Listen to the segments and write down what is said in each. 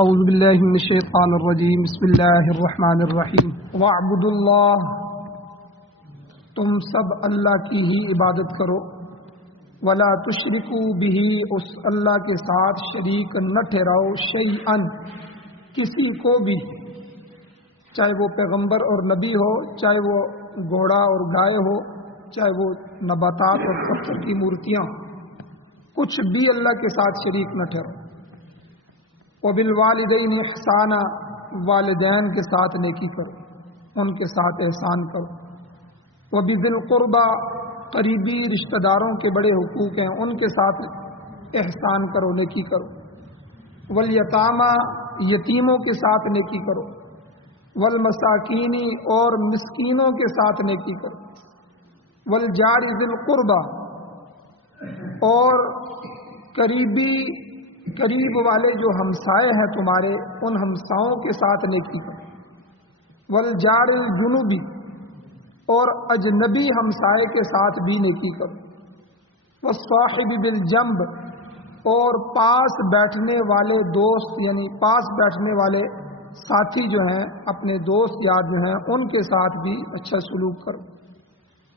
اعوذ باللہ من الشیطان الرجیم بسم اللہ الرحمن الرحیم وَاعْبُدُوا اللہ، تم سب اللہ کی ہی عبادت کرو، وَلَا تُشْرِكُوا بِهِ، اس اللہ کے ساتھ شریک نہ ٹھہراؤ، شیئاً کسی کو بھی، چاہے وہ پیغمبر اور نبی ہو، چاہے وہ گھوڑا اور گائے ہو، چاہے وہ نباتات اور پتھر کی مورتیاں، کچھ بھی اللہ کے ساتھ شریک نہ ٹھہراؤ۔ وَبِالْوَالِدَيْنِ إِحْسَانًا، والدین کے ساتھ نیکی کرو، ان کے ساتھ احسان کرو۔ وَبِذِي الْقُرْبَىٰ، قریبی رشتہ داروں کے بڑے حقوق ہیں، ان کے ساتھ احسان کرو، نیکی کرو۔ وَالْيَتَامَىٰ، یتیموں کے ساتھ نیکی کرو۔ وَالْمَسَاكِينِ، اور مسکینوں کے ساتھ نیکی کرو۔ وَالْجَارِ ذِي الْقُرْبَىٰ، اور قریب والے جو ہمسائے ہیں تمہارے، ان ہمساؤں کے ساتھ نیکی کرو۔ والجار الجنوبی، اور اجنبی ہمسائے کے ساتھ بھی نیکی کرو۔ والصاحب بالجنب، اور پاس بیٹھنے والے دوست، یعنی پاس بیٹھنے والے ساتھی جو ہیں، اپنے دوست یار جو ہیں، ان کے ساتھ بھی اچھا سلوک کرو۔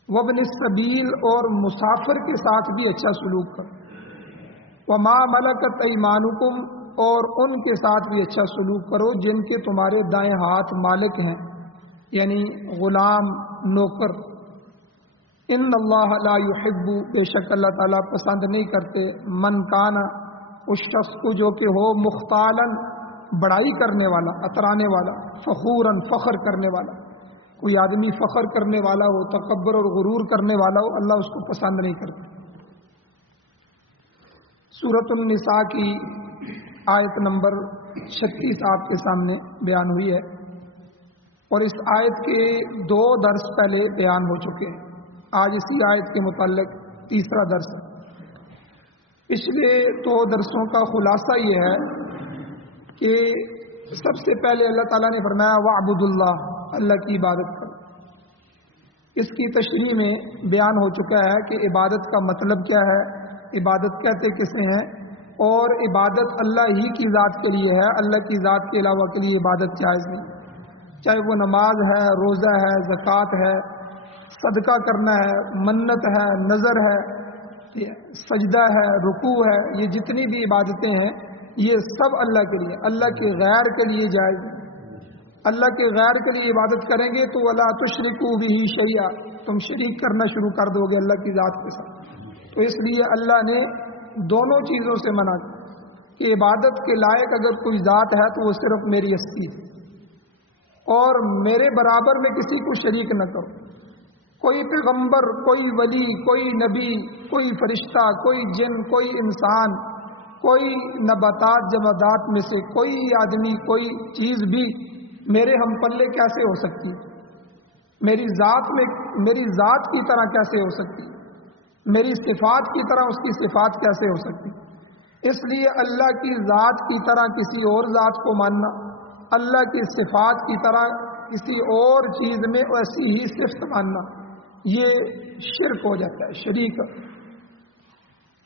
وابن السبیل، اور مسافر کے ساتھ بھی اچھا سلوک کرو۔ وما ملکت ایمانکم، اور ان کے ساتھ بھی اچھا سلوک کرو جن کے تمہارے دائیں ہاتھ مالک ہیں، یعنی غلام، نوکر۔ ان اللہ لا يحب، بے شک اللہ تعالیٰ پسند نہیں کرتے، من کانا، اس شخص کو جو کہ ہو، مختالاً، بڑائی کرنے والا، اترانے والا، فخوراً، فخر کرنے والا۔ کوئی آدمی فخر کرنے والا ہو، تکبر اور غرور کرنے والا ہو، اللہ اس کو پسند نہیں کرتا۔ سورۃ النساء کی آیت نمبر 36 آپ کے سامنے بیان ہوئی ہے، اور اس آیت کے 2 درس پہلے بیان ہو چکے ہیں۔ آج اسی آیت کے متعلق تیسرا درس ہے۔ پچھلے 2 درسوں کا خلاصہ یہ ہے کہ سب سے پہلے اللہ تعالیٰ نے فرمایا وَاعْبُدُوا اللہ، اللہ کی عبادت کرو۔ اس کی تشریح میں بیان ہو چکا ہے کہ عبادت کا مطلب کیا ہے، عبادت کہتے کسے ہیں، اور عبادت اللہ ہی کی ذات کے لیے ہے، اللہ کی ذات کے علاوہ کے لیے عبادت جائز نہیں، چاہے وہ نماز ہے، روزہ ہے، زکوٰۃ ہے، صدقہ کرنا ہے، منت ہے، نذر ہے، سجدہ ہے، رکوع ہے، یہ جتنی بھی عبادتیں ہیں یہ سب اللہ کے لیے، اللہ کے غیر کے لیے جائز نہیں۔ اللہ کے غیر کے لیے عبادت کریں گے تو وَلَا تُشْرِكُوا بِهِ شَيْئًا، تم شریک کرنا شروع کر دو گے اللہ کی ذات کے ساتھ۔ تو اس لیے اللہ نے دونوں چیزوں سے منع کیا کہ عبادت کے لائق اگر کوئی ذات ہے تو وہ صرف میری ہستی ہے، اور میرے برابر میں کسی کو شریک نہ کرو۔ کوئی پیغمبر، کوئی ولی، کوئی نبی، کوئی فرشتہ، کوئی جن، کوئی انسان، کوئی نباتات جمادات میں سے کوئی آدمی، کوئی چیز بھی میرے ہم پلے کیسے ہو سکتی ہے، میری ذات کی طرح کیسے ہو سکتی ہے، میری صفات کی طرح اس کی صفات کیسے ہو سکتی۔ اس لیے اللہ کی ذات کی طرح کسی اور ذات کو ماننا، اللہ کی صفات کی طرح کسی اور چیز میں ایسی ہی صفت ماننا، یہ شرک ہو جاتا ہے، شریک۔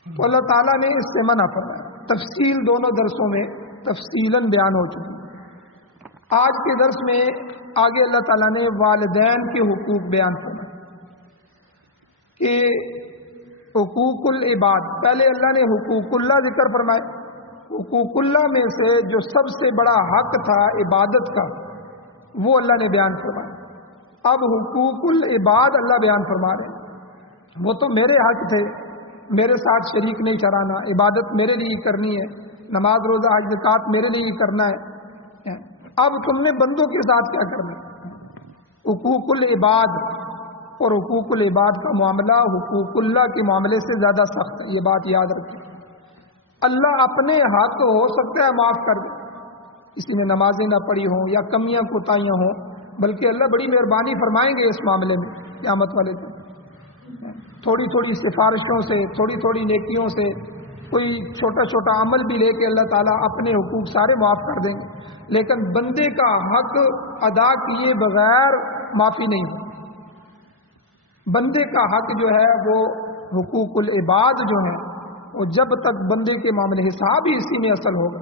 تو اللہ تعالیٰ نے اس سے منع فرمایا، تفصیل دونوں درسوں میں تفصیلاً بیان ہو چکی۔ آج کے درس میں آگے اللہ تعالیٰ نے والدین کے حقوق بیان فرمائے کہ حقوق العباد، پہلے اللہ نے حقوق اللہ ذکر فرمائے، حقوق اللہ میں سے جو سب سے بڑا حق تھا عبادت کا وہ اللہ نے بیان فرمایا۔ اب حقوق العباد اللہ بیان فرما رہے ہیں، وہ تو میرے حق تھے، میرے ساتھ شریک نہیں ٹھہرانا، عبادت میرے لیے کرنی ہے، نماز روزہ حج زکوٰۃ میرے لیے کرنا ہے، اب تم نے بندوں کے ساتھ کیا کرنا ہے۔ حقوق العباد اور حقوق العباد کا معاملہ حقوق اللہ کے معاملے سے زیادہ سخت ہے، یہ بات یاد رکھیں۔ اللہ اپنے حق ہو سکتا ہے معاف کر دے، کسی نے نمازیں نہ پڑھی ہوں یا کمیاں کوتاہیاں ہوں، بلکہ اللہ بڑی مہربانی فرمائیں گے اس معاملے میں قیامت والے دن۔ تھوڑی تھوڑی سفارشوں سے، تھوڑی تھوڑی نیکیوں سے، کوئی چھوٹا چھوٹا عمل بھی لے کے اللہ تعالیٰ اپنے حقوق سارے معاف کر دیں گے، لیکن بندے کا حق ادا کیے بغیر معافی نہیں ہے۔ بندے کا حق جو ہے وہ حقوق العباد جو ہیں، وہ جب تک بندے کے معاملے حساب ہی اسی میں اصل ہوگا،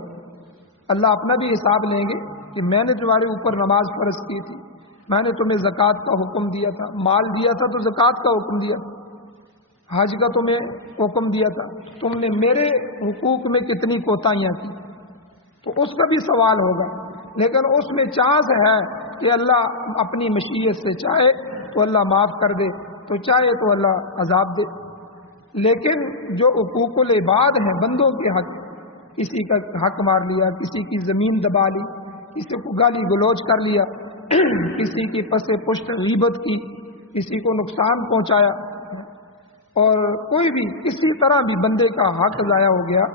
اللہ اپنا بھی حساب لیں گے کہ میں نے تمہارے اوپر نماز فرض کی تھی، میں نے تمہیں زکوٰۃ کا حکم دیا تھا، مال دیا تھا تو زکوٰۃ کا حکم دیا، حج کا تمہیں حکم دیا تھا، تم نے میرے حقوق میں کتنی کوتاہیاں کی، تو اس کا بھی سوال ہوگا۔ لیکن اس میں چانس ہے کہ اللہ اپنی مشیت سے چاہے تو اللہ معاف کر دے، تو چاہے تو اللہ عذاب دے۔ لیکن جو حقوق العباد ہیں، بندوں کے حق، کسی کا حق مار لیا، کسی کی زمین دبا لی، کسی کو گالی گلوچ کر لیا، کسی کی پس پشت غیبت کی، کسی کو نقصان پہنچایا، اور کوئی بھی کسی طرح بھی بندے کا حق ضائع ہو گیا،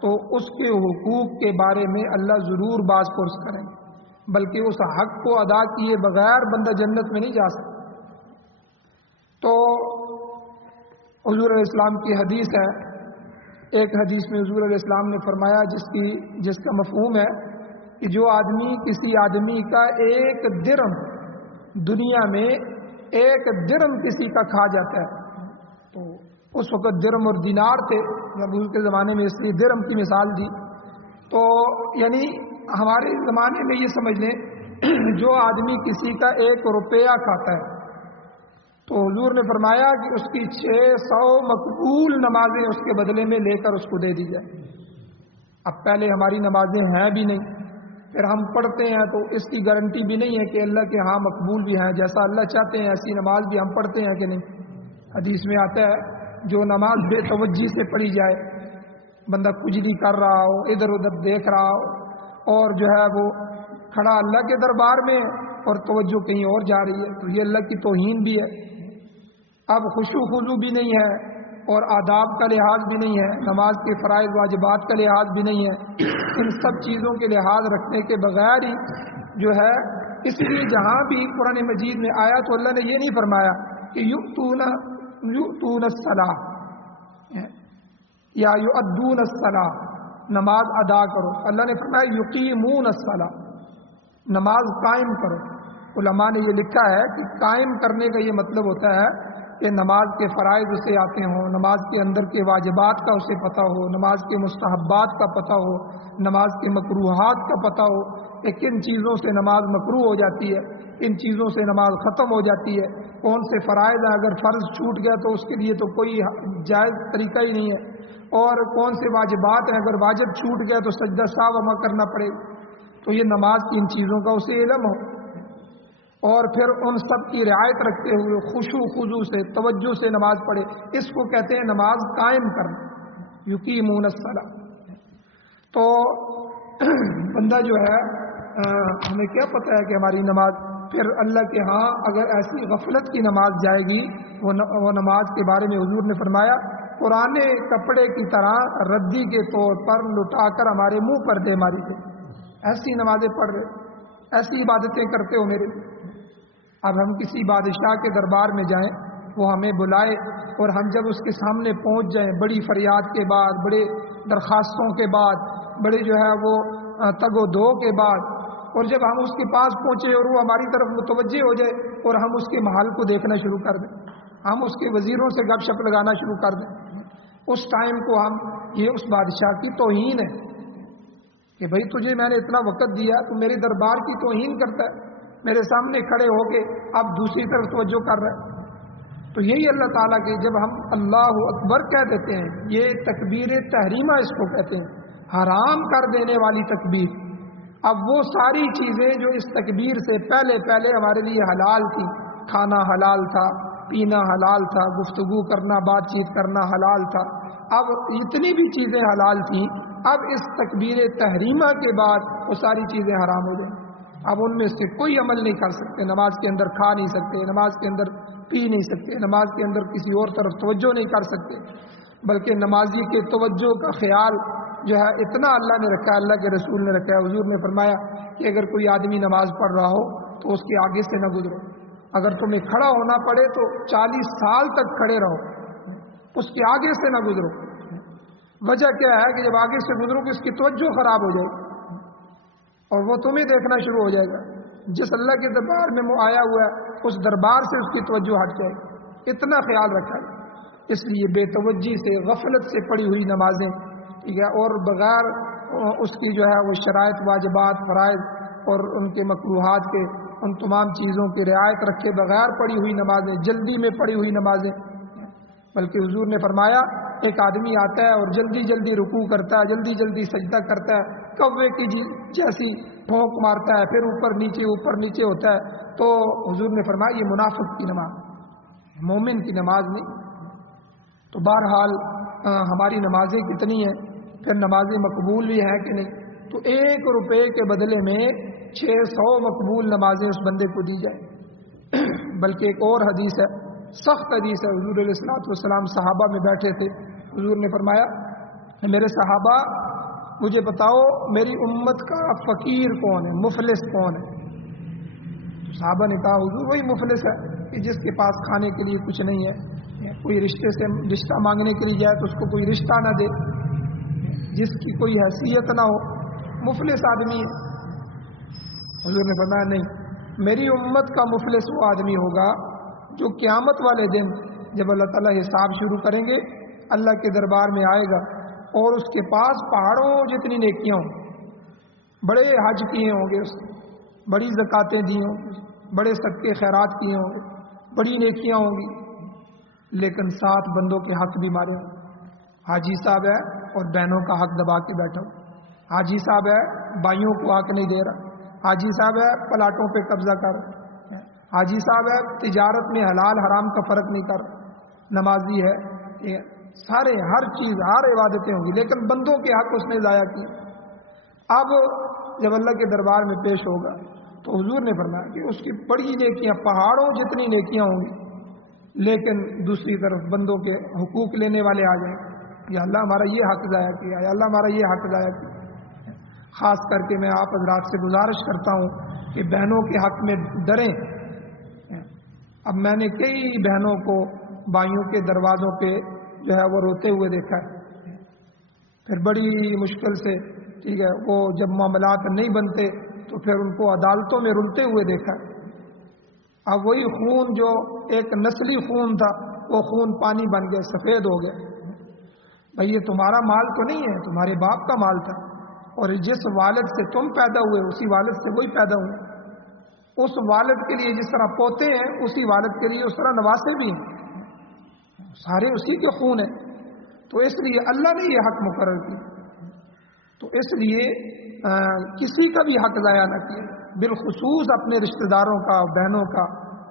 تو اس کے حقوق کے بارے میں اللہ ضرور باز پرس کریں گے، بلکہ اس حق کو ادا کیے بغیر بندہ جنت میں نہیں جا سکتا۔ تو حضور علیہ السلام کی حدیث ہے، ایک حدیث میں حضور علیہ السلام نے فرمایا جس کا مفہوم ہے کہ جو آدمی کسی آدمی کا ایک درم دنیا میں ایک درم کسی کا کھا جاتا ہے، تو اس وقت درم اور دینار تھے حضور کے زمانے میں، اس لیے درم کی مثال دی، تو یعنی ہمارے زمانے میں یہ سمجھ لیں جو آدمی کسی کا 1 روپیہ کھاتا ہے، تو حضور نے فرمایا کہ اس کی 600 مقبول نمازیں اس کے بدلے میں لے کر اس کو دے دی جائیں۔ اب پہلے ہماری نمازیں ہیں بھی نہیں، پھر ہم پڑھتے ہیں تو اس کی گارنٹی بھی نہیں ہے کہ اللہ کے ہاں مقبول بھی ہیں، جیسا اللہ چاہتے ہیں ایسی نماز بھی ہم پڑھتے ہیں کہ نہیں۔ حدیث میں آتا ہے جو نماز بے توجہی سے پڑھی جائے، بندہ کجلی کر رہا ہو، ادھر ادھر دیکھ رہا ہو، اور جو ہے وہ کھڑا اللہ کے دربار میں اور توجہ کہیں اور جا رہی ہے، تو یہ اللہ کی توہین بھی ہے۔ اب خشوع خضوع بھی نہیں ہے، اور آداب کا لحاظ بھی نہیں ہے، نماز کے فرائض واجبات کا لحاظ بھی نہیں ہے، ان سب چیزوں کے لحاظ رکھنے کے بغیر ہی جو ہے، اس لیے جہاں بھی قرآن مجید میں آیا تو اللہ نے یہ نہیں فرمایا کہ یؤتون الصلاۃ یا یؤدون الصلاۃ، نماز ادا کرو، اللہ نے فرمایا یقیمون الصلاۃ، نماز قائم کرو۔ علماء نے یہ لکھا ہے کہ قائم کرنے کا یہ مطلب ہوتا ہے کہ نماز کے فرائض اسے آتے ہوں، نماز کے اندر کے واجبات کا اسے پتہ ہو، نماز کے مستحبات کا پتہ ہو، نماز کے مکروہات کا پتہ ہو کہ کن چیزوں سے نماز مکروہ ہو جاتی ہے، ان چیزوں سے نماز ختم ہو جاتی ہے، کون سے فرائض ہیں، اگر فرض چھوٹ گیا تو اس کے لیے تو کوئی جائز طریقہ ہی نہیں ہے، اور کون سے واجبات ہیں، اگر واجب چھوٹ گیا تو سجدہ سہو ادا کرنا پڑے، تو یہ نماز کی ان چیزوں کا اسے علم ہو، اور پھر ان سب کی رعایت رکھتے ہوئے خشوع خضوع سے توجہ سے نماز پڑھے، اس کو کہتے ہیں نماز قائم کرنا، یقیمون الصلاۃ۔ تو بندہ جو ہے ہمیں کیا پتہ ہے کہ ہماری نماز، پھر اللہ کے ہاں اگر ایسی غفلت کی نماز جائے گی، وہ نماز کے بارے میں حضور نے فرمایا پرانے کپڑے کی طرح ردی کے طور پر لٹا کر ہمارے منہ پر دے ماری تھے، ایسی نمازیں پڑھ رہے، ایسی عبادتیں کرتے ہو میرے۔ اب ہم کسی بادشاہ کے دربار میں جائیں، وہ ہمیں بلائے، اور ہم جب اس کے سامنے پہنچ جائیں بڑی فریاد کے بعد، بڑے درخواستوں کے بعد، بڑے جو ہے وہ تگ و دو کے بعد، اور جب ہم اس کے پاس پہنچے اور وہ ہماری طرف متوجہ ہو جائے اور ہم اس کے محل کو دیکھنا شروع کر دیں، ہم اس کے وزیروں سے گپ شپ لگانا شروع کر دیں، اس ٹائم کو ہم، یہ اس بادشاہ کی توہین ہے کہ بھئی تجھے میں نے اتنا وقت دیا، تو میرے دربار کی توہین کرتا ہے، میرے سامنے کھڑے ہو کے اب دوسری طرف توجہ کر رہے ہیں۔ تو یہی اللہ تعالیٰ کے، جب ہم اللہ اکبر کہہ دیتے ہیں، یہ تکبیر تحریمہ اس کو کہتے ہیں، حرام کر دینے والی تکبیر۔ اب وہ ساری چیزیں جو اس تکبیر سے پہلے ہمارے لیے حلال تھی، کھانا حلال تھا، پینا حلال تھا، گفتگو کرنا، بات چیت کرنا حلال تھا، اب اتنی بھی چیزیں حلال تھیں، اب اس تکبیر تحریمہ کے بعد وہ ساری چیزیں حرام ہو گئیں۔ اب ان میں سے کوئی عمل نہیں کر سکتے، نماز کے اندر کھا نہیں سکتے، نماز کے اندر پی نہیں سکتے، نماز کے اندر کسی اور طرف توجہ نہیں کر سکتے، بلکہ نمازی کے توجہ کا خیال جو ہے اتنا اللہ نے رکھا ہے، اللہ کے رسول نے رکھا ہے۔ حضور نے فرمایا کہ اگر کوئی آدمی نماز پڑھ رہا ہو تو اس کے آگے سے نہ گزرو، اگر تمہیں کھڑا ہونا پڑے تو 40 سال تک کھڑے رہو، اس کے آگے سے نہ گزرو۔ وجہ کیا ہے کہ جب آگے سے گزرو کہ اس کی توجہ خراب ہو جائے اور وہ تمہیں دیکھنا شروع ہو جائے گا، جس اللہ کے دربار میں وہ آیا ہوا ہے اس دربار سے اس کی توجہ ہٹ جائے گی، اتنا خیال رکھا ہے۔ اس لیے بے توجہی سے، غفلت سے پڑھی ہوئی نمازیں، ٹھیک ہے، اور بغیر اس کی جو ہے وہ شرائط، واجبات، فرائض اور ان کے مکروہات کے ان تمام چیزوں کی رعایت رکھے بغیر پڑھی ہوئی نمازیں، جلدی میں پڑھی ہوئی نمازیں، بلکہ حضور نے فرمایا ایک آدمی آتا ہے اور جلدی جلدی رکوع کرتا ہے، جلدی جلدی سجدہ کرتا ہے، کوے کی جیسی بھونک مارتا ہے، پھر اوپر نیچے ہوتا ہے، تو حضور نے فرمایا یہ منافق کی نماز، مومن کی نماز نہیں۔ تو بہرحال ہماری نمازیں کتنی ہیں، پھر نمازیں مقبول بھی ہیں کہ نہیں؟ تو 1 روپے کے بدلے میں 600 مقبول نمازیں اس بندے کو دی جائیں۔ بلکہ ایک اور حدیث ہے، سخت حدیث ہے، حضور علیہ الصلوۃ والسلام صحابہ میں بیٹھے تھے، حضور نے فرمایا میرے صحابہ مجھے بتاؤ میری امت کا فقیر کون ہے، مفلس کون ہے؟ صحابہ نے کہا حضور وہی مفلس ہے کہ جس کے پاس کھانے کے لیے کچھ نہیں ہے، کوئی رشتہ مانگنے کے لیے جائے تو اس کو کوئی رشتہ نہ دے، جس کی کوئی حیثیت نہ ہو، مفلس آدمی ہے۔ حضور نے فرمایا نہیں، میری امت کا مفلس وہ آدمی ہوگا جو قیامت والے دن جب اللہ تعالیٰ حساب شروع کریں گے، اللہ کے دربار میں آئے گا اور اس کے پاس پہاڑوں جتنی نیکیاں ہوں، بڑے حج کیے ہوں گے، اس نے بڑی زکاتیں دی ہوں گی، بڑے صدقے خیرات کیے ہوں گے، بڑی نیکیاں ہوں گی، لیکن 7 بندوں کے حق بھی مارے ہوں۔ حاجی صاحب ہے اور بہنوں کا حق دبا کے بیٹھا ہوں، حاجی صاحب ہے بھائیوں کو حق نہیں دے رہا، حاجی صاحب ہے پلاٹوں پہ قبضہ کر رہا، حاجی صاحب ہے تجارت میں حلال حرام کا فرق نہیں کر رہا، نمازی ہے، سارے ہر چیز ہر عبادتیں ہوں گی، لیکن بندوں کے حق اس نے ضائع کیے۔ اب جب اللہ کے دربار میں پیش ہوگا تو حضور نے فرمایا کہ اس کی بڑی نیکیاں پہاڑوں جتنی نیکیاں ہوں گی، لیکن دوسری طرف بندوں کے حقوق لینے والے آ جائیں، یا اللہ ہمارا یہ حق ضائع کیا، یا اللہ ہمارا یہ حق ضائع کیا۔ خاص کر کے میں آپ حضرات سے گزارش کرتا ہوں کہ بہنوں کے حق میں ڈریں۔ اب میں نے کئی بہنوں کو بھائیوں کے دروازوں پہ جو ہے وہ روتے ہوئے دیکھا ہے، پھر بڑی مشکل سے ٹھیک ہے وہ جب معاملات نہیں بنتے تو پھر ان کو عدالتوں میں رلتے ہوئے دیکھا ہے۔ اب وہی خون جو ایک نسلی خون تھا وہ خون پانی بن گیا، سفید ہو گیا۔ بھئی یہ تمہارا مال تو نہیں ہے، تمہارے باپ کا مال تھا، اور جس والد سے تم پیدا ہوئے اسی والد سے وہی پیدا ہوئے، اس والد کے لیے جس طرح پوتے ہیں اسی والد کے لیے اس طرح نواسے بھی ہیں، سارے اسی کے خون ہیں۔ تو اس لیے اللہ نے یہ حق مقرر کیا، تو اس لیے کسی کا بھی حق ضائع نہ کیے، بالخصوص اپنے رشتہ داروں کا، بہنوں کا،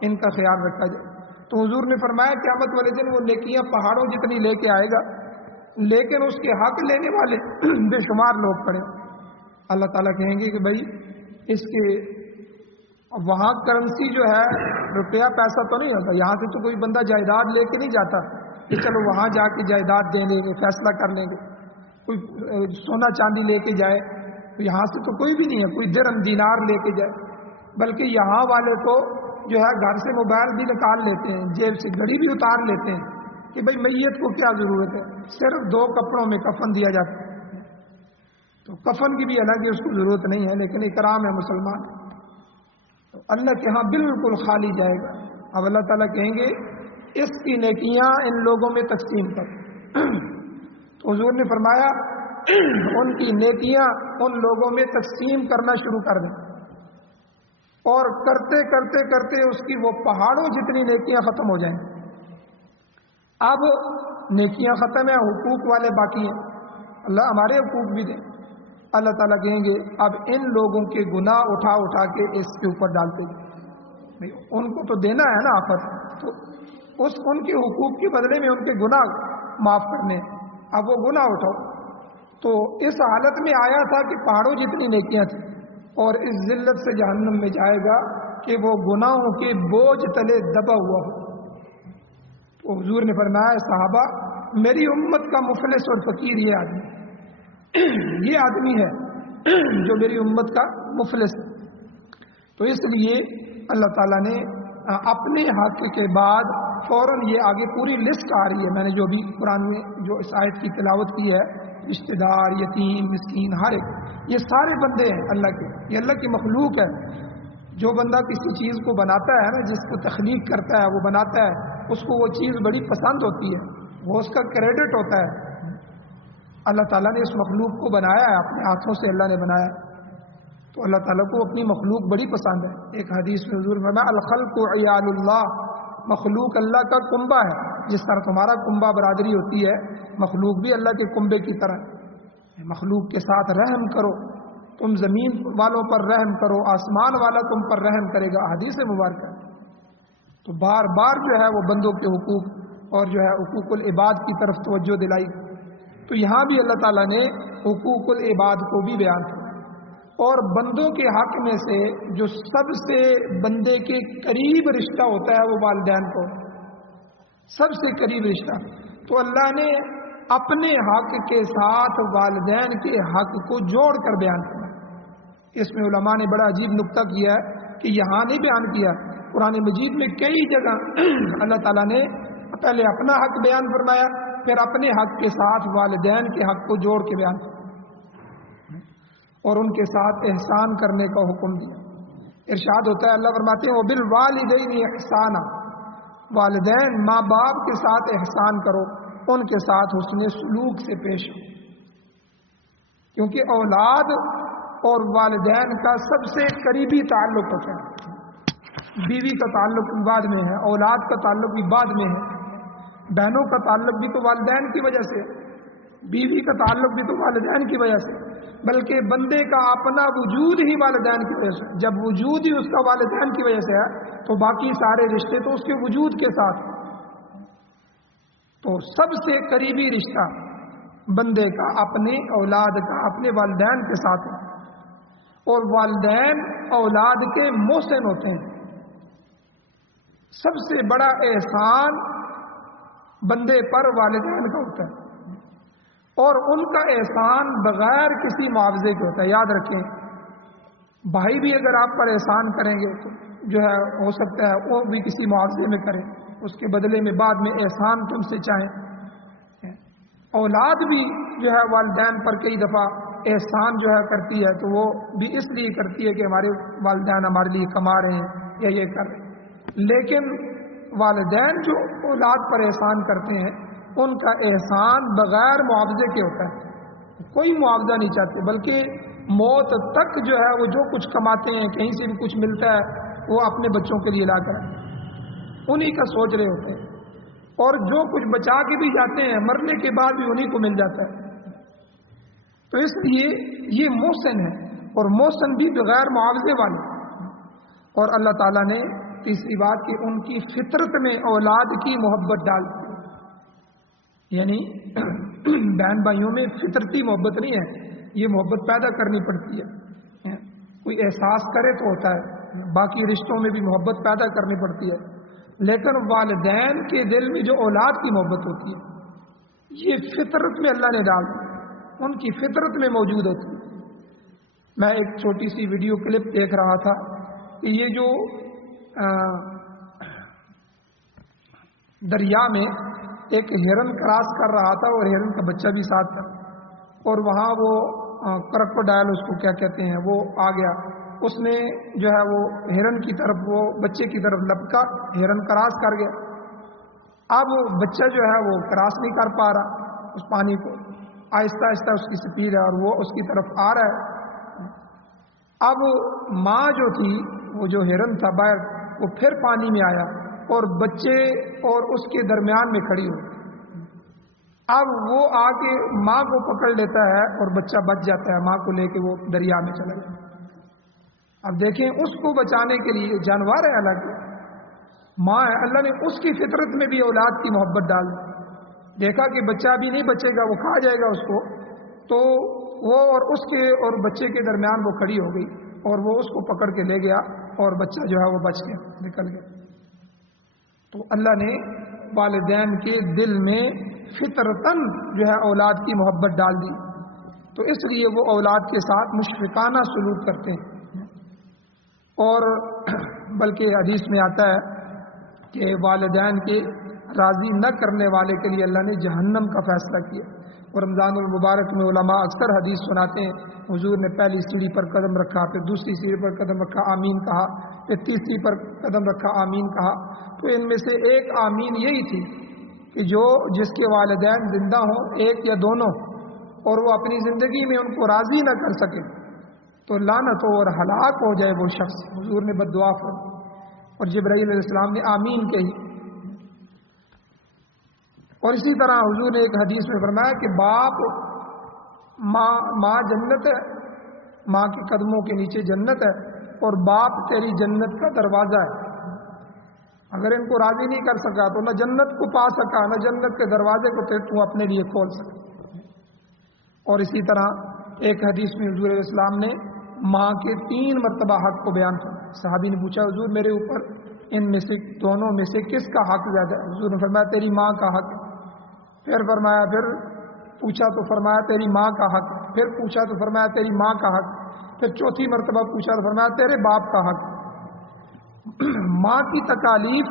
ان کا خیال رکھا جائے۔ تو حضور نے فرمایا قیامت والے دن وہ نیکیاں پہاڑوں جتنی لے کے آئے گا، لیکن اس کے حق لینے والے بے شمار لوگ پڑے۔ اللہ تعالیٰ کہیں گے کہ بھائی اس کے وہاں کرنسی جو ہے روپیہ پیسہ تو نہیں ہوتا، یہاں سے تو کوئی بندہ جائیداد لے کے نہیں جاتا کہ چلو وہاں جا کے جائیداد دے لیں گے، فیصلہ کر لیں گے، کوئی سونا چاندی لے کے جائے، یہاں سے تو کوئی بھی نہیں ہے، کوئی درہم دینار لے کے جائے، بلکہ یہاں والے تو جو ہے گھر سے موبائل بھی نکال لیتے ہیں، جیب سے گھڑی بھی اتار لیتے ہیں کہ بھئی میت کو کیا ضرورت ہے، صرف 2 کپڑوں میں کفن دیا جاتا ہے، تو کفن کی بھی الگ اس کو ضرورت نہیں ہے، لیکن اکرام ہے مسلمان، تو اللہ کے ہاں بالکل خالی جائے گا۔ اب اللہ تعالیٰ کہیں گے اس کی نیکیاں ان لوگوں میں تقسیم کر، تو حضور نے فرمایا ان کی نیکیاں ان لوگوں میں تقسیم کرنا شروع کر دیں، اور کرتے کرتے کرتے اس کی وہ پہاڑوں جتنی نیکیاں ختم ہو جائیں۔ اب نیکیاں ختم ہیں، حقوق والے باقی ہیں، اللہ ہمارے حقوق بھی دیں۔ اللہ تعالیٰ کہیں گے اب ان لوگوں کے گناہ اٹھا اٹھا کے اس کے اوپر ڈالتے ہیں، ان کو تو دینا ہے نا آفت، تو ان کے حقوق کے بدلے میں ان کے گناہ معاف کرنے، اب وہ گناہ اٹھاؤ۔ تو اس حالت میں آیا تھا کہ پہاڑوں جتنی نیکیاں تھیں، اور اس ذلت سے جہنم میں جائے گا کہ وہ گناہوں کے بوجھ تلے دبا ہوا ہو۔ تو حضور نے فرمایا صحابہ میری امت کا مفلس اور فقیر یہ آدمی یہ آدمی ہے جو میری امت کا مفلس ہے۔ تو اس لیے اللہ تعالیٰ نے اپنے حق کے بعد فوراً یہ آگے پوری لسٹ آ رہی ہے، میں نے جو بھی قرآن میں جو اس آیت کی تلاوت کی ہے، رشتہ دار، یتیم، مسکین، ہر ایک، یہ سارے بندے ہیں اللہ کے، یہ اللہ کی مخلوق ہے۔ جو بندہ کسی چیز کو بناتا ہے نا، جس کو تخلیق کرتا ہے وہ بناتا ہے، اس کو وہ چیز بڑی پسند ہوتی ہے، وہ اس کا کریڈٹ ہوتا ہے، اللہ تعالیٰ نے اس مخلوق کو بنایا ہے، اپنے ہاتھوں سے اللہ نے بنایا، تو اللہ تعالیٰ کو اپنی مخلوق بڑی پسند ہے۔ ایک حدیث میں حضور فرمایا الخلق عیال اللہ، مخلوق اللہ کا کنبہ ہے، جس طرح تمہارا کنبہ برادری ہوتی ہے، مخلوق بھی اللہ کے کنبے کی طرح ہے۔ مخلوق کے ساتھ رحم کرو، تم زمین والوں پر رحم کرو، آسمان والا تم پر رحم کرے گا، حدیث مبارکہ۔ تو بار بار جو ہے وہ بندوں کے حقوق اور جو ہے حقوق العباد کی طرف توجہ دلائی۔ تو یہاں بھی اللہ تعالیٰ نے حقوق العباد کو بھی بیان کیا، اور بندوں کے حق میں سے جو سب سے بندے کے قریب رشتہ ہوتا ہے وہ والدین کو، سب سے قریب رشتہ، تو اللہ نے اپنے حق کے ساتھ والدین کے حق کو جوڑ کر بیان کیا۔ اس میں علماء نے بڑا عجیب نقطہ کیا ہے کہ یہاں نہیں بیان کیا، قرآن مجید میں کئی جگہ اللہ تعالیٰ نے پہلے اپنا حق بیان فرمایا، پھر اپنے حق کے ساتھ والدین کے حق کو جوڑ کے بیان کیا اور ان کے ساتھ احسان کرنے کا حکم دیا۔ ارشاد ہوتا ہے، اللہ فرماتے ہیں وبالوالدین احسانا، والدین ماں باپ کے ساتھ احسان کرو، ان کے ساتھ حسن سلوک سے پیش ہو، کیونکہ اولاد اور والدین کا سب سے قریبی تعلق ہوتا ہے۔ بیوی کا تعلق بعد میں ہے، اولاد کا تعلق بھی بعد میں ہے، بہنوں کا تعلق بھی تو والدین کی وجہ سے، بیوی کا تعلق بھی تو والدین کی وجہ سے، بلکہ بندے کا اپنا وجود ہی والدین کی وجہ سے، جب وجود ہی اس کا والدین کی وجہ سے ہے تو باقی سارے رشتے تو اس کے وجود کے ساتھ۔ تو سب سے قریبی رشتہ بندے کا اپنے اولاد کا اپنے والدین کے ساتھ ہے، اور والدین اولاد کے محسن ہوتے ہیں۔ سب سے بڑا احسان بندے پر والدین کا ہوتا ہے، اور ان کا احسان بغیر کسی معاوضے کے ہوتا ہے۔ یاد رکھیں، بھائی بھی اگر آپ پر احسان کریں گے تو جو ہے ہو سکتا ہے وہ بھی کسی معاوضے میں کریں، اس کے بدلے میں بعد میں احسان تم سے چاہیں۔ اولاد بھی جو ہے والدین پر کئی دفعہ احسان جو ہے کرتی ہے، تو وہ بھی اس لیے کرتی ہے کہ ہمارے والدین ہمارے لیے کما رہے ہیں یا یہ کر رہے ہیں، لیکن والدین جو اولاد پر احسان کرتے ہیں ان کا احسان بغیر معاوضے کے ہوتا ہے، کوئی معاوضہ نہیں چاہتے، بلکہ موت تک جو ہے وہ جو کچھ کماتے ہیں، کہیں سے بھی کچھ ملتا ہے وہ اپنے بچوں کے لیے لا کر انہی کا سوچ رہے ہوتے ہیں، اور جو کچھ بچا کے بھی جاتے ہیں مرنے کے بعد بھی انہی کو مل جاتا ہے۔ تو اس لیے یہ محسن ہے، اور محسن بھی بغیر معاوضے والے۔ اور اللہ تعالیٰ نے تیسری بات کہ ان کی فطرت میں اولاد کی محبت ڈال دی، یعنی بہن بھائیوں میں فطرتی محبت نہیں ہے، یہ محبت پیدا کرنی پڑتی ہے، کوئی احساس کرے تو ہوتا ہے، باقی رشتوں میں بھی محبت پیدا کرنی پڑتی ہے، لیکن والدین کے دل میں جو اولاد کی محبت ہوتی ہے یہ فطرت میں اللہ نے ڈال دی، ان کی فطرت میں موجود ہوتی ہے۔ میں ایک چھوٹی سی ویڈیو کلپ دیکھ رہا تھا کہ یہ جو دریا میں ایک ہرن کراس کر رہا تھا اور ہرن کا بچہ بھی ساتھ تھا، اور وہاں وہ کروکوڈائل اس کو کیا کہتے ہیں وہ آ گیا، اس نے جو ہے وہ ہرن کی طرف وہ بچے کی طرف لپکا، ہرن کراس کر گیا، اب بچہ جو ہے وہ کراس نہیں کر پا رہا اس پانی کو، آہستہ آہستہ اس کی سپیڈ ہے اور وہ اس کی طرف آ رہا ہے۔ اب ماں جو تھی وہ جو ہرن تھا باہر وہ پھر پانی میں آیا اور بچے اور اس کے درمیان میں کھڑی ہو، اب وہ آ کے ماں کو پکڑ لیتا ہے اور بچہ بچ جاتا ہے، ماں کو لے کے وہ دریا میں چلا گیا۔ اب دیکھیں اس کو بچانے کے لیے جانور ہے الگ ماں ہے، اللہ نے اس کی فطرت میں بھی اولاد کی محبت ڈال دی، دیکھا کہ بچہ بھی نہیں بچے گا، وہ کھا جائے گا اس کو، تو وہ اور اس کے اور بچے کے درمیان وہ کھڑی ہو گئی اور وہ اس کو پکڑ کے لے گیا اور بچہ جو ہے وہ بچ گیا، نکل گیا۔ تو اللہ نے والدین کے دل میں فطرتاً جو ہے اولاد کی محبت ڈال دی، تو اس لیے وہ اولاد کے ساتھ مشفقانہ سلوک کرتے ہیں، اور بلکہ حدیث میں آتا ہے کہ والدین کے راضی نہ کرنے والے کے لیے اللہ نے جہنم کا فیصلہ کیا۔ اور رمضان المبارک میں علماء اکثر حدیث سناتے ہیں، حضور نے پہلی سیڑھی پر قدم رکھا، پھر دوسری سیڑھی پر قدم رکھا آمین کہا، پھر تیسری پر قدم رکھا آمین کہا، تو ان میں سے ایک آمین یہی تھی کہ جو جس کے والدین زندہ ہوں، ایک یا دونوں، اور وہ اپنی زندگی میں ان کو راضی نہ کر سکے تو لعنت ہو اور ہلاک ہو جائے وہ شخص. حضور نے بد دعا فرمائی اور جبرائیل علیہ السلام نے آمین کہی. اور اسی طرح حضور نے ایک حدیث میں فرمایا کہ باپ ماں جنت ہے، ماں کے قدموں کے نیچے جنت ہے، اور باپ تیری جنت کا دروازہ ہے. اگر ان کو راضی نہیں کر سکا تو نہ جنت کو پا سکا، نہ جنت کے دروازے کو تو اپنے لیے کھول سکا. اور اسی طرح ایک حدیث میں حضور علیہ السلام نے ماں کے 3 مرتبہ حق کو بیان کیا. صحابی نے پوچھا حضور میرے اوپر ان میں سے دونوں میں سے کس کا حق زیادہ ہے؟ حضور نے فرمایا تیری ماں کا حق. پھر فرمایا، پھر پوچھا تو فرمایا تیری ماں کا حق. پھر پوچھا تو فرمایا تیری ماں کا حق. پھر چوتھی مرتبہ پوچھا تو فرمایا تیرے باپ کا حق. ماں کی تکالیف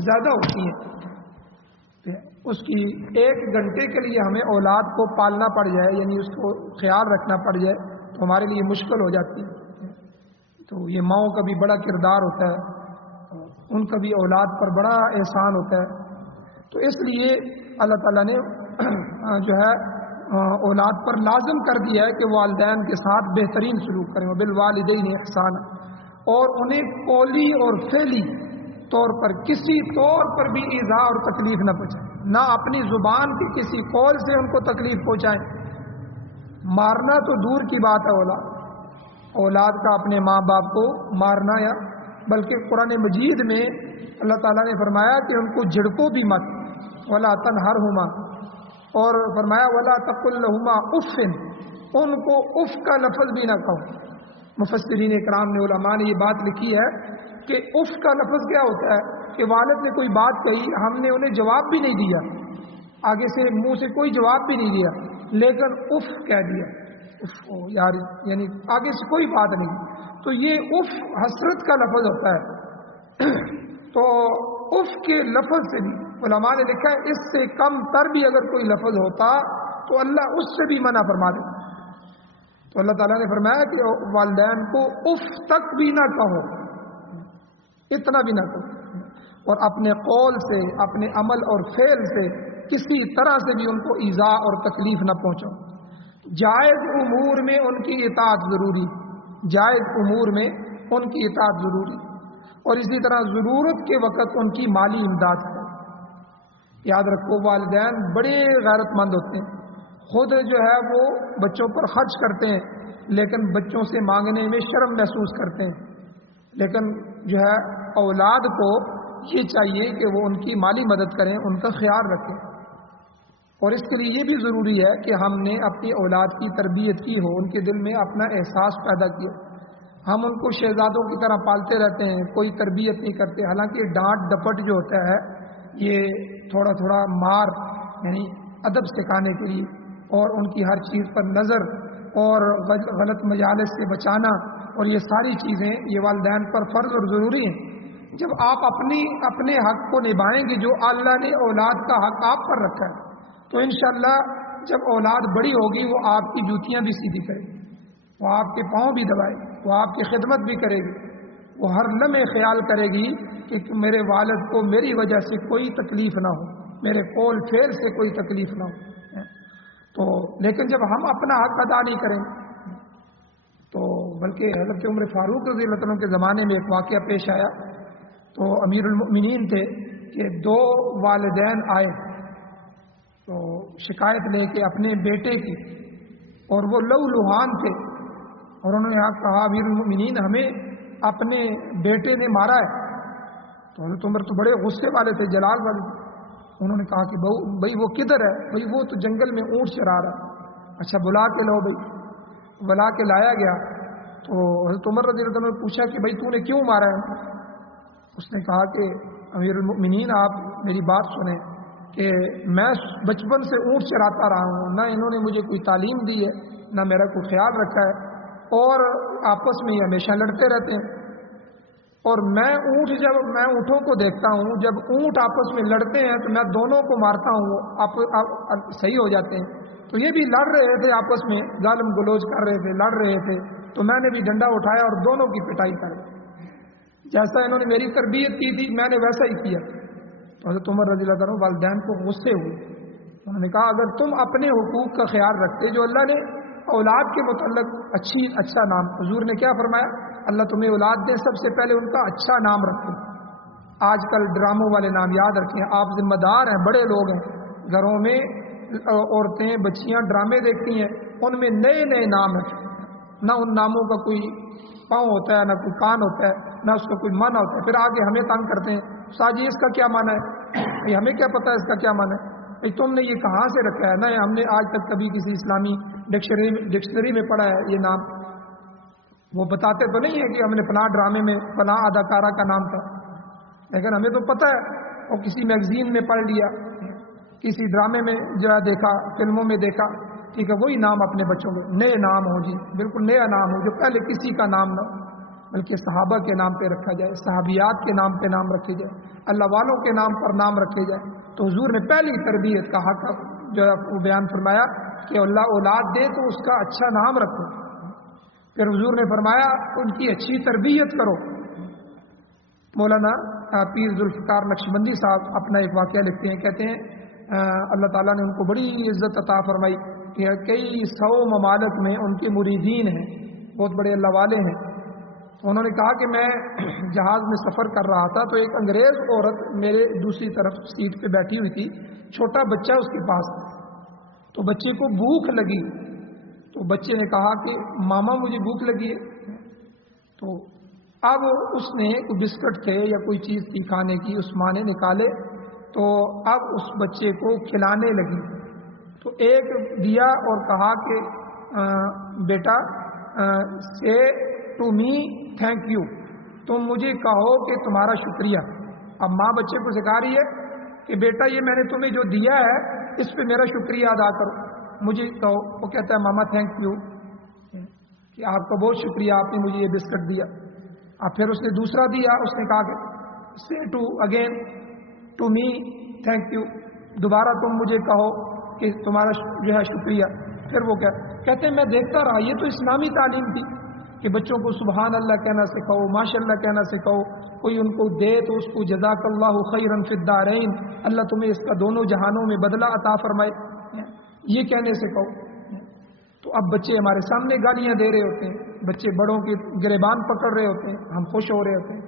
زیادہ ہوتی ہیں. اس کی 1 گھنٹے کے لیے ہمیں اولاد کو پالنا پڑ جائے، یعنی اس کو خیال رکھنا پڑ جائے تو ہمارے لیے مشکل ہو جاتی ہے. تو یہ ماؤں کا بھی بڑا کردار ہوتا ہے، ان کا بھی اولاد پر بڑا احسان ہوتا ہے. تو اس لیے اللہ تعالیٰ نے جو ہے اولاد پر لازم کر دیا ہے کہ والدین کے ساتھ بہترین سلوک کریں. بالوالدین احسانا، اور انہیں قولی اور فعلی طور پر کسی طور پر بھی ایذا اور تکلیف نہ پہنچائیں. نہ اپنی زبان کے کسی قول سے ان کو تکلیف پہنچائیں. مارنا تو دور کی بات ہے، اولاد کا اپنے ماں باپ کو مارنا، یا بلکہ قرآن مجید میں اللہ تعالیٰ نے فرمایا کہ ان کو جھڑکو بھی مت، ولا تنہرہما، اور فرمایا ولا تقل لہما اف، ان کو اف کا لفظ بھی نہ کہو. مفسرین اکرام نے، علماء نے یہ بات لکھی ہے کہ اف کا لفظ کیا ہوتا ہے کہ والد نے کوئی بات کہی، ہم نے انہیں جواب بھی نہیں دیا، آگے سے منہ سے کوئی جواب بھی نہیں دیا، لیکن اف کہہ دیا. اف یار، یعنی آگے سے کوئی بات نہیں. تو یہ اف حسرت کا لفظ ہوتا ہے. تو اف کے لفظ سے بھی علماء نے لکھا ہے اس سے کم تر بھی اگر کوئی لفظ ہوتا تو اللہ اس سے بھی منع فرما دیتا. تو اللہ تعالیٰ نے فرمایا کہ والدین کو اف تک بھی نہ کہو، اتنا بھی نہ کہو، اور اپنے قول سے، اپنے عمل اور فعل سے کسی طرح سے بھی ان کو ایذا اور تکلیف نہ پہنچاؤ. جائز امور میں ان کی اطاعت ضروری، جائز امور میں ان کی اطاعت ضروری، اور اسی طرح ضرورت کے وقت ان کی مالی امداد کرو. یاد رکھو والدین بڑے غیرت مند ہوتے ہیں، خود جو ہے وہ بچوں پر خرچ کرتے ہیں لیکن بچوں سے مانگنے میں شرم محسوس کرتے ہیں. لیکن جو ہے اولاد کو یہ چاہیے کہ وہ ان کی مالی مدد کریں، ان کا خیال رکھیں. اور اس کے لیے یہ بھی ضروری ہے کہ ہم نے اپنی اولاد کی تربیت کی ہو، ان کے دل میں اپنا احساس پیدا کیا. ہم ان کو شہزادوں کی طرح پالتے رہتے ہیں، کوئی تربیت نہیں کرتے. حالانکہ ڈانٹ ڈپٹ جو ہوتا ہے یہ تھوڑا تھوڑا مار، یعنی ادب سکھانے کے لیے، اور ان کی ہر چیز پر نظر، اور غلط مجالس سے بچانا، اور یہ ساری چیزیں یہ والدین پر فرض اور ضروری ہیں. جب آپ اپنے حق کو نبھائیں گے جو اللہ نے اولاد کا حق آپ پر رکھا ہے، تو انشاءاللہ جب اولاد بڑی ہوگی وہ آپ کی جوتیاں بھی سیدھی کرے گی، وہ آپ کے پاؤں بھی دبائے گی، وہ آپ کی خدمت بھی کرے گی، وہ ہر لمحے خیال کرے گی کہ میرے والد کو میری وجہ سے کوئی تکلیف نہ ہو، میرے قول فعل سے کوئی تکلیف نہ ہو. تو لیکن جب ہم اپنا حق ادا نہیں کریں تو، بلکہ حضرت عمر فاروق رضی اللہ عنہ کے زمانے میں ایک واقعہ پیش آیا. تو امیر المؤمنین تھے کہ 2 والدین آئے تو شکایت لے کے اپنے بیٹے کی، اور وہ لو لوہان تھے، اور انہوں نے کہا امیر المؤمنین ہمیں اپنے بیٹے نے مارا ہے. تو حضرت عمر تو بڑے غصے والے تھے، جلال والے تھے. انہوں نے کہا کہ بھائی وہ کدھر ہے؟ بھائی وہ تو جنگل میں اونٹ چرا رہا ہے. اچھا بلا کے لاؤ. بھائی بلا کے لایا گیا تو حضرت عمر رضی اللہ عنہ نے پوچھا کہ بھائی تو نے کیوں مارا ہے؟ اس نے کہا کہ امیر المؤمنین آپ میری بات سنیں کہ میں بچپن سے اونٹ چراتا رہا ہوں، نہ انہوں نے مجھے کوئی تعلیم دی ہے، نہ میرا کوئی خیال رکھا ہے، اور آپس میں ہمیشہ لڑتے رہتے ہیں. اور جب میں اونٹوں کو دیکھتا ہوں، جب اونٹ آپس میں لڑتے ہیں تو میں دونوں کو مارتا ہوں، آپ صحیح ہو جاتے ہیں. تو یہ بھی لڑ رہے تھے آپس میں، ظالم گلوچ کر رہے تھے، لڑ رہے تھے، تو میں نے بھی ڈنڈا اٹھایا اور دونوں کی پٹائی کر دی. جیسا انہوں نے میری تربیت کی تھی میں نے ویسا ہی کیا. تو حضرت عمر رضی اللہ عنہ والدین کو غصے ہوئے انہوں نے کہا اگر تم اپنے حقوق کا خیال رکھتے، جو اللہ نے اولاد کے متعلق اچھا نام، حضور نے کیا فرمایا، اللہ تمہیں اولاد دے، سب سے پہلے ان کا اچھا نام رکھیں۔ آج کل ڈراموں والے نام یاد رکھیں، آپ ذمہ دار ہیں، بڑے لوگ ہیں، گھروں میں عورتیں بچیاں ڈرامے دیکھتی ہیں، ان میں نئے نئے نام ہیں، نہ ان ناموں کا کوئی پاؤں ہوتا ہے، نہ کوئی کان ہوتا ہے، نہ اس کا کوئی معنی ہوتا ہے، پھر آگے ہمیں تنگ کرتے ہیں، ساجی اس کا کیا معنی ہے، ہمیں کیا پتہ ہے اس کا کیا معنی ہے، تم نے یہ کہاں سے رکھا ہے، نہ ہم نے آج تک کبھی کسی اسلامی ڈکشنری میں پڑھا ہے یہ نام۔ وہ بتاتے تو نہیں ہے کہ ہم نے فلاں ڈرامے میں فلاں اداکارہ کا نام تھا، لیکن ہمیں تو پتہ ہے، اور کسی میگزین میں پڑھ لیا، کسی ڈرامے میں جو دیکھا، فلموں میں دیکھا، ٹھیک ہے، وہی نام اپنے بچوں کو، نئے نام ہو جی، بالکل نیا نام ہو جو پہلے کسی کا نام نہ ہو، بلکہ صحابہ کے نام پہ رکھا جائے، صحابیات کے نام پہ نام رکھے جائے، اللہ والوں کے نام پر نام رکھے جائے۔ تو حضور نے پہلی تربیت کا حق جو ہے وہ بیان فرمایا کہ اللہ اولاد دے تو اس کا اچھا نام رکھو۔ پھر حضور نے فرمایا ان کی اچھی تربیت کرو۔ مولانا پیر ذوالفقار نقشبندی صاحب اپنا ایک واقعہ لکھتے ہیں، کہتے ہیں اللہ تعالیٰ نے ان کو بڑی عزت عطا فرمائی کہ کئی 100 ممالک میں ان کے مریدین ہیں، بہت بڑے اللہ والے ہیں۔ انہوں نے کہا کہ میں جہاز میں سفر کر رہا تھا تو ایک انگریز عورت میرے دوسری طرف سیٹ پہ بیٹھی ہوئی تھی، چھوٹا بچہ اس کے پاس تھا، تو بچے کو بھوک لگی، تو بچے نے کہا کہ ماما مجھے بھوک لگی ہے، تو اب اس نے کوئی بسکٹ تھے یا کوئی چیز تھی کھانے کی، اس ماں نے نکالے، تو اب اس بچے کو کھلانے لگی، تو ایک دیا اور کہا کہ بیٹا سے ٹو می تھینک یو، تم مجھے کہو کہ تمہارا شکریہ۔ اب ماں بچے کو سکھا رہی ہے کہ بیٹا یہ میں نے تمہیں جو دیا ہے اس پہ میرا شکریہ ادا کرو، مجھے کہو۔ وہ کہتا ہے ماما تھینک یو، کہ آپ کا بہت شکریہ، آپ نے مجھے یہ بسکٹ دیا۔ اب پھر اس نے دوسرا دیا، اس نے کہا کہ say to again to me thank you, دوبارہ تم مجھے کہو کہ تمہارا جو ہے شکریہ۔ پھر وہ کہتے ہیں میں دیکھتا رہا، یہ تو اسلامی تعلیم تھی کہ بچوں کو سبحان اللہ کہنا سکھاؤ، ماشاء اللہ کہنا سکھاؤ، کوئی ان کو دے تو اس کو جزاک اللہ خیرا فی الدارین، اللہ تمہیں اس کا دونوں جہانوں میں بدلہ عطا فرمائے، یہ کہنے سکھاؤ۔ تو اب بچے ہمارے سامنے گالیاں دے رہے ہوتے ہیں، بچے بڑوں کے گریبان پکڑ رہے ہوتے ہیں، ہم خوش ہو رہے ہوتے ہیں،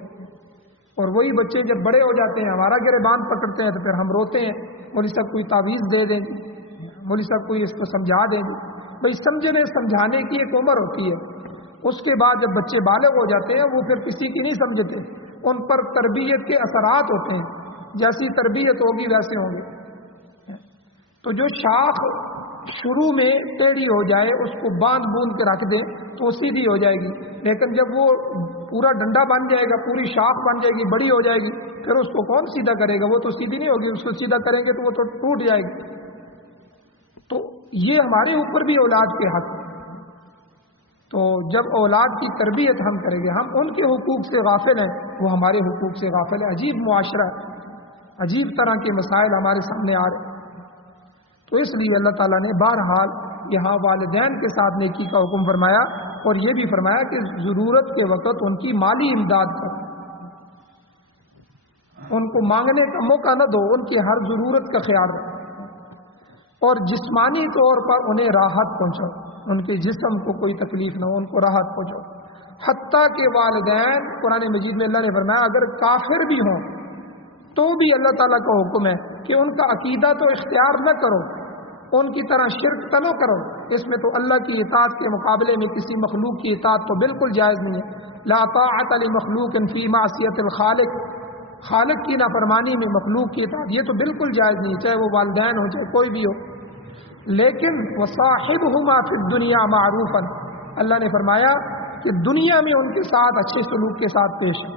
اور وہی بچے جب بڑے ہو جاتے ہیں ہمارا گریبان پکڑتے ہیں تو پھر ہم روتے ہیں، مولوی صاحب کوئی تعویذ دے دیں گے، مولوی صاحب کوئی اس کو سمجھا دیں گے۔ بھائی سمجھانے کی ایک عمر ہوتی ہے، اس کے بعد جب بچے بالغ ہو جاتے ہیں وہ پھر کسی کی نہیں سمجھتے، ان پر تربیت کے اثرات ہوتے ہیں، جیسی تربیت ہوگی ویسے ہوں گے۔ تو جو شاخ شروع میں ٹیڑھی ہو جائے اس کو باندھ بوند کے رکھ دیں تو وہ سیدھی ہو جائے گی، لیکن جب وہ پورا ڈنڈا بن جائے گا، پوری شاخ بن جائے گی، بڑی ہو جائے گی، پھر اس کو کون سیدھا کرے گا؟ وہ تو سیدھی نہیں ہوگی، اس کو سیدھا کریں گے تو وہ تو ٹوٹ جائے گی۔ تو یہ ہمارے اوپر بھی اولاد کے حق ہے۔ تو جب اولاد کی تربیت ہم کریں گے، ہم ان کے حقوق سے غافل ہیں، وہ ہمارے حقوق سے غافل ہے۔ عجیب معاشرہ ہے، عجیب طرح کے مسائل ہمارے سامنے آ رہے ہیں۔ تو اس لیے اللہ تعالیٰ نے بہرحال یہاں والدین کے ساتھ نیکی کا حکم فرمایا، اور یہ بھی فرمایا کہ ضرورت کے وقت ان کی مالی امداد کرو، ان کو مانگنے کا موقع نہ دو، ان کی ہر ضرورت کا خیال رکھو، اور جسمانی طور پر انہیں راحت پہنچاؤ، ان کے جسم کو کوئی تکلیف نہ ہو، ان کو راحت پہنچاؤ۔ حتیٰ کہ والدین، قرآن مجید میں اللہ نے فرمایا اگر کافر بھی ہوں تو بھی اللہ تعالیٰ کا حکم ہے کہ ان کا عقیدہ تو اختیار نہ کرو، ان کی طرح شرک تو نہ کرو، اس میں تو اللہ کی اطاعت کے مقابلے میں کسی مخلوق کی اطاعت تو بالکل جائز نہیں ہے۔ لا طاعت لمخلوق فی معصیت الخالق، خالق کی نافرمانی میں مخلوق کی اطاعت یہ تو بالکل جائز نہیں، چاہے وہ والدین ہو چاہے کوئی بھی ہو۔ لیکن وصاحبہما فی الدنیا معروفا، اللہ نے فرمایا کہ دنیا میں ان کے ساتھ اچھے سلوک کے ساتھ پیش ہے۔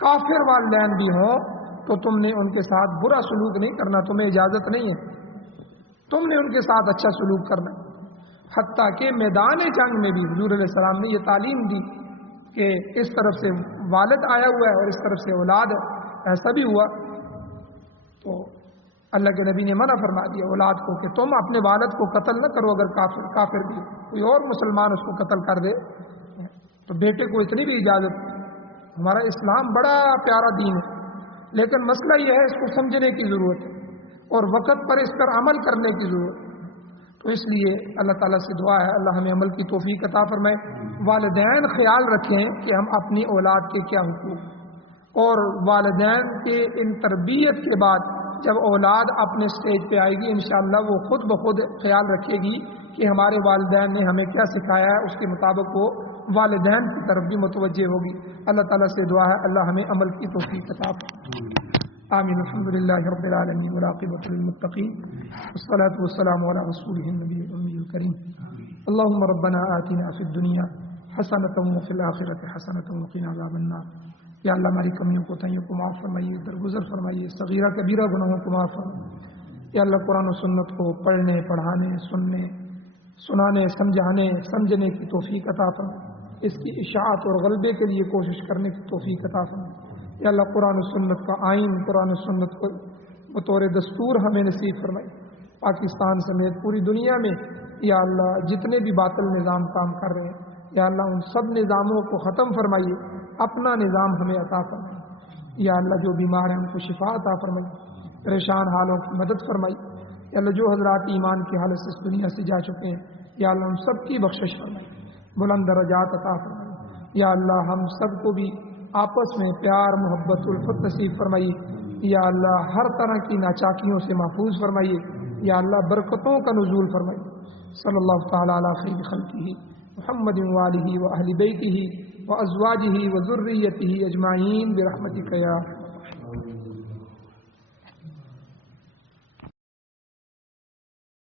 کافر والدین بھی ہوں تو تم نے ان کے ساتھ برا سلوک نہیں کرنا، تمہیں اجازت نہیں ہے، تم نے ان کے ساتھ اچھا سلوک کرنا۔ حتیٰ کہ میدان جنگ میں بھی حضور علیہ السلام نے یہ تعلیم دی کہ اس طرف سے والد آیا ہوا ہے اور اس طرف سے اولاد ہے، ایسا بھی ہوا تو اللہ کے نبی نے منع فرما دیا اولاد کو کہ تم اپنے والد کو قتل نہ کرو، اگر کافر بھی کوئی اور مسلمان اس کو قتل کر دے تو بیٹے کو اتنی بھی اجازت۔ ہمارا اسلام بڑا پیارا دین ہے، لیکن مسئلہ یہ ہے اس کو سمجھنے کی ضرورت ہے۔ اور وقت پر اس پر عمل کرنے کی ضرورت ہے۔ تو اس لیے اللہ تعالیٰ سے دعا ہے اللہ ہمیں عمل کی توفیق عطا فرمائے۔ والدین خیال رکھیں کہ ہم اپنی اولاد کے کیا حقوق، اور والدین کے ان تربیت کے بعد جب اولاد اپنے سٹیج پہ آئے گی انشاءاللہ وہ خود بخود خیال رکھے گی کہ ہمارے والدین نے ہمیں کیا سکھایا ہے، اس کے مطابق وہ والدین کی طرف بھی متوجہ ہوگی۔ اللہ تعالیٰ سے دعا ہے اللہ ہمیں عمل کی توفیق عطا فرمائے۔ آمین۔ الحمد للہ رب العالمین والعاقبۃ للمتقین والصلاة والسلام علی رسولہ النبی الأمی الکریم۔ اللهم ربنا آتنا فی الدنیا حسنۃ وفی الآخرۃ حسنۃ وقنا عذاب النار۔ یا اللہ ہماری کمیوں کو تائیوں کو معاف فرمائیے، درگزر فرمائیے، صغیرہ کبیرہ گناہوں کو معاف فرمائیے۔ یا اللہ قرآن و سنت کو پڑھنے، پڑھانے، سننے، سنانے، سمجھانے، سمجھنے کی توفیق عطا فرمائے، اس کی اشاعت اور غلبے کے لیے کوشش کرنے کی توفیق عطا فرمائے۔ یا اللہ قرآن و سنت کا آئین، قرآن و سنت کو بطور دستور ہمیں نصیب فرمائی۔ پاکستان سمیت پوری دنیا میں یا اللہ جتنے بھی باطل نظام کام کر رہے ہیں یا اللہ ان سب نظاموں کو ختم فرمائیے، اپنا نظام ہمیں عطا فرمائیے۔ یا اللہ جو بیمار ہیں ان کو شفا عطا فرمائیے، پریشان حالوں کی مدد فرمائیے۔ یا اللہ جو حضرات ایمان کی حالت سے اس دنیا سے جا چکے ہیں یا اللہ ان سب کی بخشش فرمائیے، بلند درجات عطا فرمائیے۔ یا اللہ ہم سب کو بھی آپس میں پیار، محبت، الفت نصیب فرمائیے۔ یا اللہ ہر طرح کی ناچاکیوں سے محفوظ فرمائیے۔ یا اللہ برکتوں کا نزول فرمائیے۔ صلی اللہ تعالیٰ علی خیر خلقہ محمد وآلہ وأہل بیتہ وأزواجہ وذریتہ اجمعین برحمتک یا